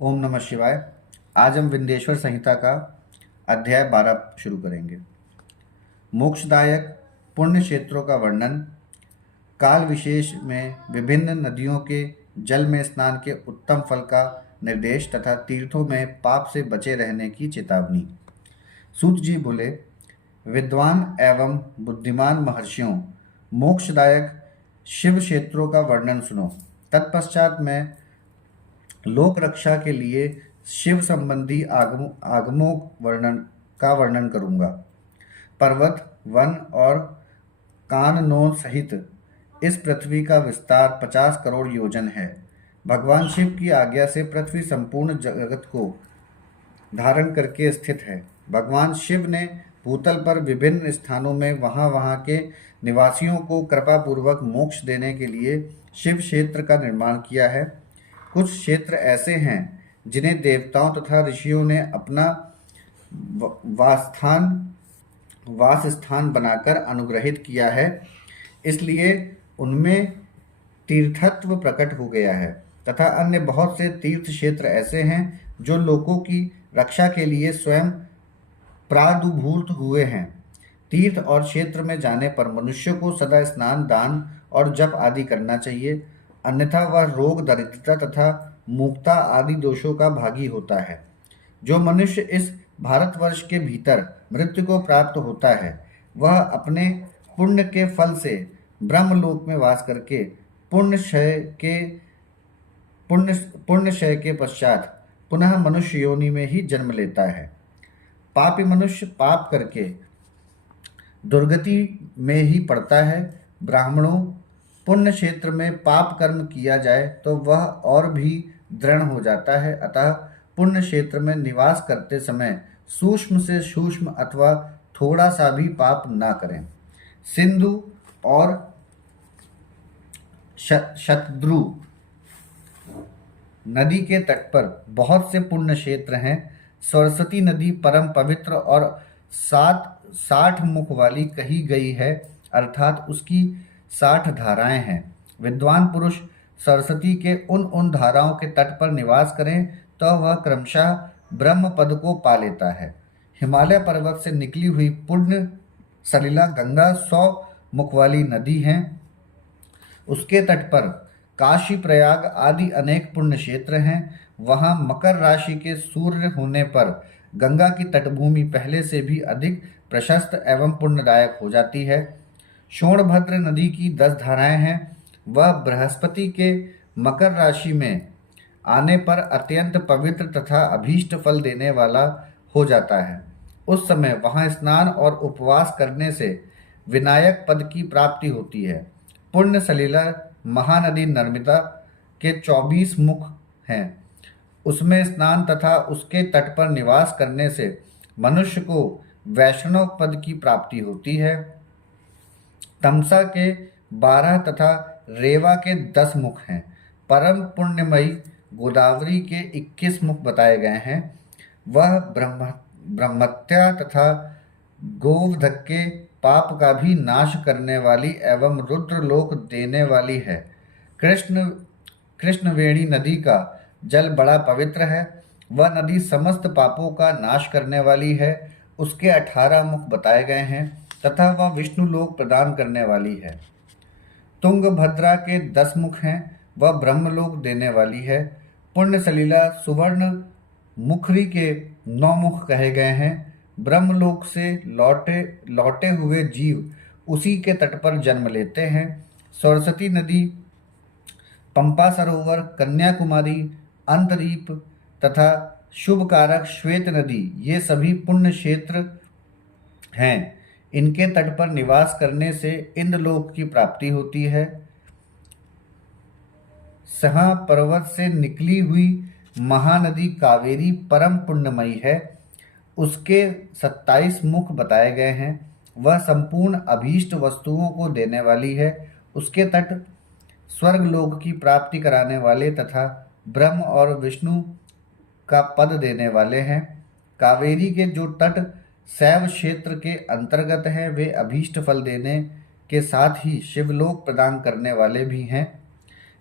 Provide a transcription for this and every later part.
ओम नमः शिवाय। आज हम विंध्येश्वर संहिता का अध्याय 12 शुरू करेंगे। मोक्षदायक पुण्य क्षेत्रों का वर्णन, काल विशेष में विभिन्न नदियों के जल में स्नान के उत्तम फल का निर्देश तथा तीर्थों में पाप से बचे रहने की चेतावनी। सूत जी बोले, विद्वान एवं बुद्धिमान महर्षियों, मोक्षदायक शिव क्षेत्रों का वर्णन सुनो। तत्पश्चात मैं लोक रक्षा के लिए शिव संबंधी आगमों वर्णन करूंगा। पर्वत, वन और काननों सहित इस पृथ्वी का विस्तार 50 करोड़ योजन है। भगवान शिव की आज्ञा से पृथ्वी संपूर्ण जगत को धारण करके स्थित है। भगवान शिव ने भूतल पर विभिन्न स्थानों में वहां वहां के निवासियों को कृपा पूर्वक मोक्ष देने के लिए शिव क्षेत्र का निर्माण किया है। कुछ क्षेत्र ऐसे हैं जिन्हें देवताओं तथा ऋषियों ने अपना वासस्थान वास स्थान बनाकर अनुग्रहित किया है, इसलिए उनमें तीर्थत्व प्रकट हो गया है। तथा अन्य बहुत से तीर्थ क्षेत्र ऐसे हैं जो लोगों की रक्षा के लिए स्वयं प्रादुर्भूत हुए हैं। तीर्थ और क्षेत्र में जाने पर मनुष्य को सदा स्नान, दान और जप आदि करना चाहिए, अन्यथा वह रोग, दरिद्रता तथा मूर्खता आदि दोषों का भागी होता है। जो मनुष्य इस भारतवर्ष के भीतर मृत्यु को प्राप्त होता है, वह अपने पुण्य के फल से ब्रह्मलोक में वास करके पुण्य क्षय के पुण्य पुण्य क्षय के पश्चात पुनः मनुष्य योनि में ही जन्म लेता है। पापी मनुष्य पाप करके दुर्गति में ही पड़ता है। ब्राह्मणों, पुण्य क्षेत्र में पाप कर्म किया जाए तो वह और भी दृढ़ हो जाता है। अतः पुण्य क्षेत्र में निवास करते समय सूक्ष्म से सूक्ष्म अथवा थोड़ा सा भी पाप ना करें। सिंधु और शतद्रु नदी के तट पर बहुत से पुण्य क्षेत्र हैं। सरस्वती नदी परम पवित्र और 60 मुख वाली कही गई है, अर्थात उसकी 60 धाराएं हैं। विद्वान पुरुष सरस्वती के उन धाराओं के तट पर निवास करें तो वह क्रमशः ब्रह्म पद को पा लेता है। हिमालय पर्वत से निकली हुई पुण्य सलिला गंगा 100 मुख वाली नदी है। उसके तट पर काशी, प्रयाग आदि अनेक पुण्य क्षेत्र हैं। वहां मकर राशि के सूर्य होने पर गंगा की तटभूमि पहले से भी अधिक प्रशस्त एवं पुण्यदायक हो जाती है। सोनभद्र नदी की 10 धाराएं हैं। वह बृहस्पति के मकर राशि में आने पर अत्यंत पवित्र तथा अभीष्ट फल देने वाला हो जाता है। उस समय वहां स्नान और उपवास करने से विनायक पद की प्राप्ति होती है। पुण्य सलिला महानदी नर्मदा के 24 मुख हैं। उसमें स्नान तथा उसके तट पर निवास करने से मनुष्य को वैष्णव पद की प्राप्ति होती है। तमसा के 12 तथा रेवा के 10 मुख हैं। परम पुण्यमयी गोदावरी के 21 मुख बताए गए हैं। वह ब्रह्मत्या तथा गोवध के पाप का भी नाश करने वाली एवं रुद्रलोक देने वाली है। कृष्णवेणी नदी का जल बड़ा पवित्र है। वह नदी समस्त पापों का नाश करने वाली है। उसके 18 मुख बताए गए हैं तथा वह विष्णु लोक प्रदान करने वाली है। तुंगभद्रा के 10 मुख हैं। वह ब्रह्मलोक देने वाली है। पुण्य सलिला सुवर्ण मुखरी के 9 मुख कहे गए हैं। ब्रह्मलोक से लौटे हुए जीव उसी के तट पर जन्म लेते हैं। सरस्वती नदी, पंपा सरोवर, कन्याकुमारी, अंतरीप तथा शुभ कारक श्वेत नदी, ये सभी पुण्य क्षेत्र हैं। इनके तट पर निवास करने से इंद्रलोक की प्राप्ति होती है। सहा पर्वत से निकली हुई महानदी कावेरी परम पुण्यमयी है। उसके 27 मुख बताए गए हैं। वह संपूर्ण अभीष्ट वस्तुओं को देने वाली है। उसके तट स्वर्गलोक की प्राप्ति कराने वाले तथा ब्रह्म और विष्णु का पद देने वाले हैं। कावेरी के जो तट शैव क्षेत्र के अंतर्गत हैं, वे अभीष्ट फल देने के साथ ही शिवलोक प्रदान करने वाले भी हैं।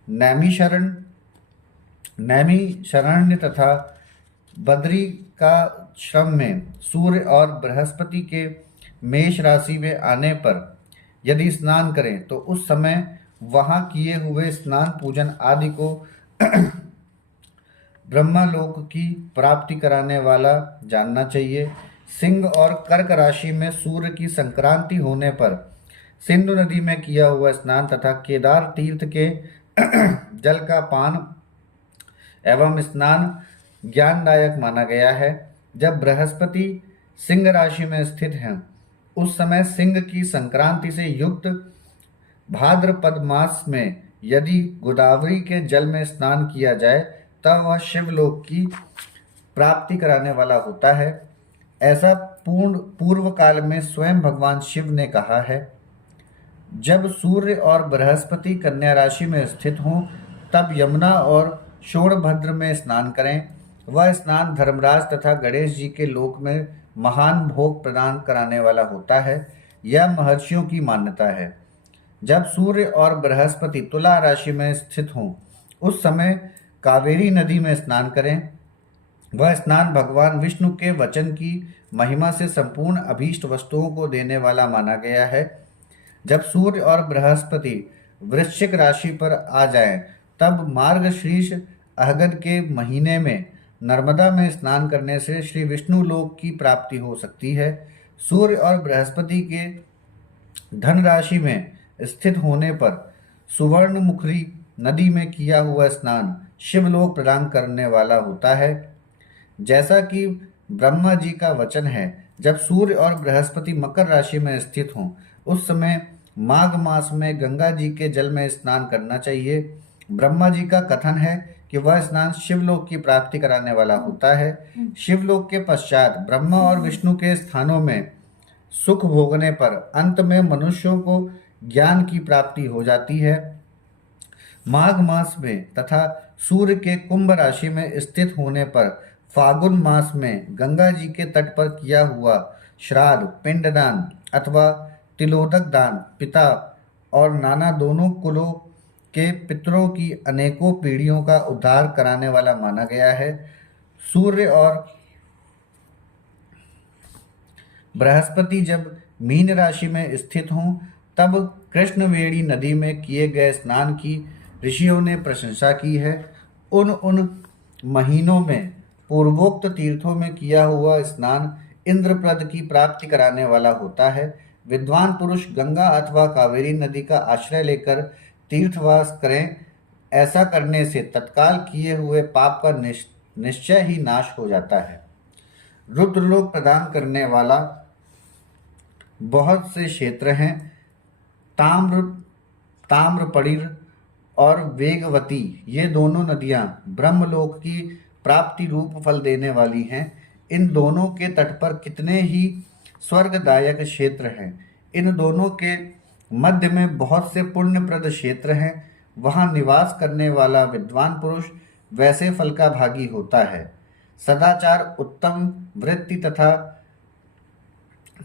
नैमिषारण्य नैमिषारण्य तथा बद्री का श्रम में सूर्य और बृहस्पति के मेष राशि में आने पर यदि स्नान करें तो उस समय वहां किए हुए स्नान पूजन आदि को ब्रह्मलोक की प्राप्ति कराने वाला जानना चाहिए। सिंह और कर्क राशि में सूर्य की संक्रांति होने पर सिंधु नदी में किया हुआ स्नान तथा केदार तीर्थ के जल का पान एवं स्नान ज्ञानदायक माना गया है। जब बृहस्पति सिंह राशि में स्थित हैं उस समय सिंह की संक्रांति से युक्त भाद्रपद मास में यदि गोदावरी के जल में स्नान किया जाए तब वह शिवलोक की प्राप्ति कराने वाला होता है। ऐसा पूर्व काल में स्वयं भगवान शिव ने कहा है। जब सूर्य और बृहस्पति कन्या राशि में स्थित हों तब यमुना और शोणभद्र में स्नान करें। वह स्नान धर्मराज तथा गणेश जी के लोक में महान भोग प्रदान कराने वाला होता है। यह महर्षियों की मान्यता है। जब सूर्य और बृहस्पति तुला राशि में स्थित हों उस समय कावेरी नदी में स्नान करें। वह स्नान भगवान विष्णु के वचन की महिमा से संपूर्ण अभीष्ट वस्तुओं को देने वाला माना गया है। जब सूर्य और बृहस्पति वृश्चिक राशि पर आ जाएं, तब मार्गशीर्ष अहगन के महीने में नर्मदा में स्नान करने से श्री विष्णु लोक की प्राप्ति हो सकती है। सूर्य और बृहस्पति के धन राशि में स्थित होने पर सुवर्णमुखी नदी में किया हुआ स्नान शिवलोक प्रदान करने वाला होता है। जैसा कि ब्रह्मा जी का वचन है, जब सूर्य और बृहस्पति मकर राशि में स्थित हों उस समय माघ मास में गंगा जी के जल में स्नान करना चाहिए। ब्रह्मा जी का कथन है कि वह स्नान शिवलोक की प्राप्ति कराने वाला होता है। शिवलोक के पश्चात ब्रह्मा और विष्णु के स्थानों में सुख भोगने पर अंत में मनुष्यों को ज्ञान की प्राप्ति हो जाती है। माघ मास में तथा सूर्य के कुंभ राशि में स्थित होने पर फागुन मास में गंगा जी के तट पर किया हुआ श्राद्ध, पिंडदान अथवा तिलोदक दान पिता और नाना दोनों कुलों के पितरों की अनेकों पीढ़ियों का उद्धार कराने वाला माना गया है। सूर्य और बृहस्पति जब मीन राशि में स्थित हों तब कृष्णवेणी नदी में किए गए स्नान की ऋषियों ने प्रशंसा की है। उन महीनों में पूर्वोक्त तीर्थों में किया हुआ स्नान इंद्रप्रद की प्राप्ति कराने वाला होता है। विद्वान पुरुष गंगा अथवा कावेरी नदी का आश्रय लेकर तीर्थवास करें। ऐसा करने से तत्काल किए हुए पाप का निश्चय ही नाश हो जाता है। रुद्रलोक प्रदान करने वाला बहुत से क्षेत्र हैं। ताम्रपणिर और वेगवती ये दोनों नदियां ब्रह्मलोक की प्राप्ति रूप फल देने वाली हैं। इन दोनों के तट पर कितने ही स्वर्गदायक क्षेत्र हैं। इन दोनों के मध्य में बहुत से पुण्यप्रद क्षेत्र हैं। वहां निवास करने वाला विद्वान पुरुष वैसे फल का भागी होता है। सदाचार, उत्तम वृत्ति तथा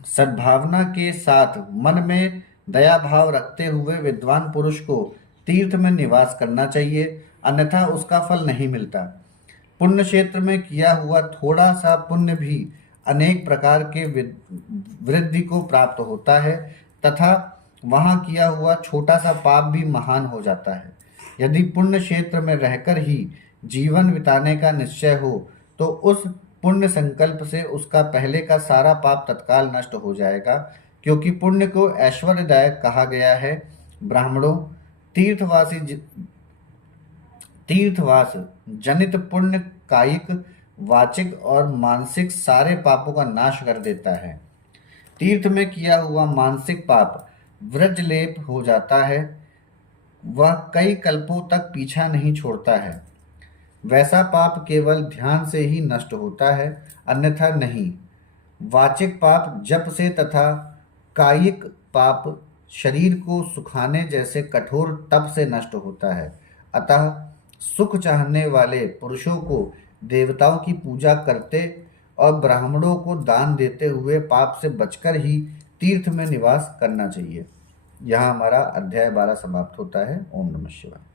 सद्भावना के साथ मन में दया भाव रखते हुए विद्वान पुरुष को तीर्थ में निवास करना चाहिए, अन्यथा उसका फल नहीं मिलता। पुण्य क्षेत्र में किया हुआ थोड़ा सा पुण्य भी अनेक प्रकार के वृद्धि को प्राप्त होता है तथा वहां किया हुआ छोटा सा पाप भी महान हो जाता है। यदि पुण्य क्षेत्र में रहकर ही जीवन बिताने का निश्चय हो तो उस पुण्य संकल्प से उसका पहले का सारा पाप तत्काल नष्ट हो जाएगा, क्योंकि पुण्य को ऐश्वर्यदायक कहा गया है। ब्राह्मणों, तीर्थवास जनित पुण्य कायिक, वाचिक और मानसिक सारे पापों का नाश कर देता है। तीर्थ में किया हुआ मानसिक पाप व्रजलेप हो जाता है, वह कई कल्पों तक पीछा नहीं छोड़ता है। वैसा पाप केवल ध्यान से ही नष्ट होता है, अन्यथा नहीं। वाचिक पाप जप से तथा कायिक पाप शरीर को सुखाने जैसे कठोर तप से नष्ट होता है। अतः सुख चाहने वाले पुरुषों को देवताओं की पूजा करते और ब्राह्मणों को दान देते हुए पाप से बचकर ही तीर्थ में निवास करना चाहिए। यहाँ हमारा अध्याय 12 समाप्त होता है। ओम नमः शिवाय।